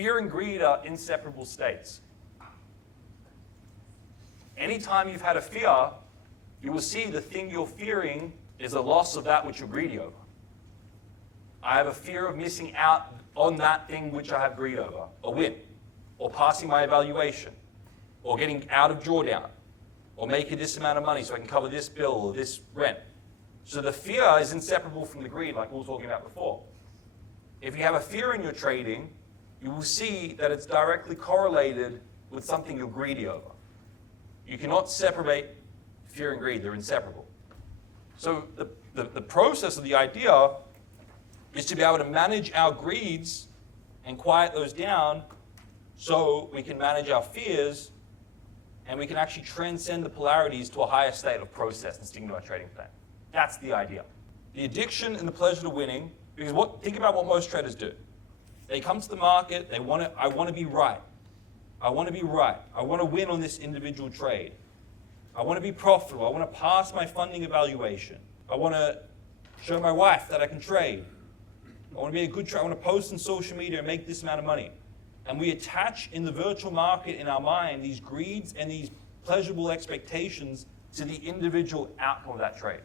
Fear and greed are inseparable states. Anytime you've had a fear, you will see the thing you're fearing is the loss of that which you're greedy over. I have a fear of missing out on that thing which I have greed over, a win, or passing my evaluation, or getting out of drawdown, or making this amount of money so I can cover this bill or this rent. So the fear is inseparable from the greed, like we were talking about before. If you have a fear in your trading, you will see that it's directly correlated with something you're greedy over. You cannot separate fear and greed, they're inseparable. So the process of the idea is to be able to manage our greeds and quiet those down so we can manage our fears and we can actually transcend the polarities to a higher state of process and sticking to our trading plan. That's the idea. The addiction and the pleasure to winning, because think about what most traders do. They come to the market, I want to be right. I want to be right. I want to win on this individual trade. I want to be profitable. I want to pass my funding evaluation. I want to show my wife that I can trade. I want to be a good trader. I want to post on social media and make this amount of money. And we attach in the virtual market in our mind these greeds and these pleasurable expectations to the individual outcome of that trade.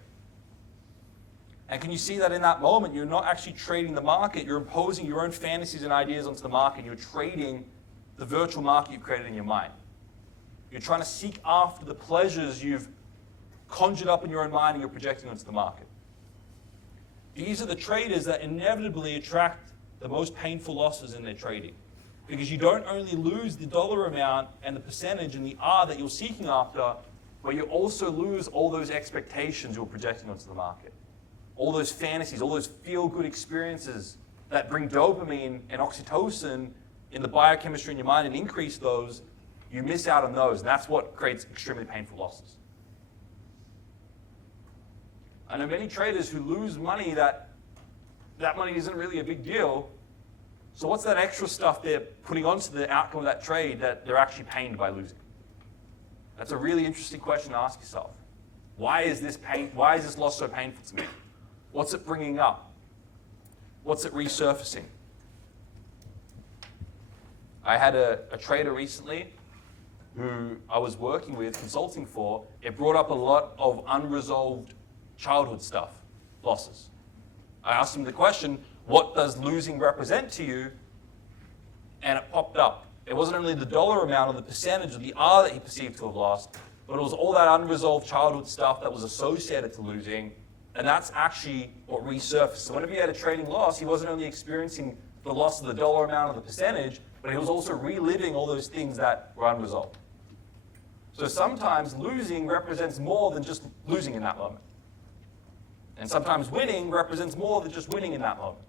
And can you see that in that moment, you're not actually trading the market, you're imposing your own fantasies and ideas onto the market, you're trading the virtual market you've created in your mind. You're trying to seek after the pleasures you've conjured up in your own mind and you're projecting onto the market. These are the traders that inevitably attract the most painful losses in their trading. Because you don't only lose the dollar amount and the percentage and the R that you're seeking after, but you also lose all those expectations you're projecting onto the market. All those fantasies, all those feel-good experiences that bring dopamine and oxytocin in the biochemistry in your mind and increase those, you miss out on those. And that's what creates extremely painful losses. I know many traders who lose money that money isn't really a big deal. So what's that extra stuff they're putting onto the outcome of that trade that they're actually pained by losing? That's a really interesting question to ask yourself. Why is this loss so painful to me? What's it bringing up? What's it resurfacing? I had a trader recently who I was working with, consulting for. It brought up a lot of unresolved childhood stuff, losses. I asked him the question, what does losing represent to you? And it popped up. It wasn't only the dollar amount or the percentage or the R that he perceived to have lost, but it was all that unresolved childhood stuff that was associated to losing, and that's actually what resurfaced. So whenever he had a trading loss, he wasn't only experiencing the loss of the dollar amount or the percentage, but he was also reliving all those things that were unresolved. So sometimes losing represents more than just losing in that moment. And sometimes winning represents more than just winning in that moment.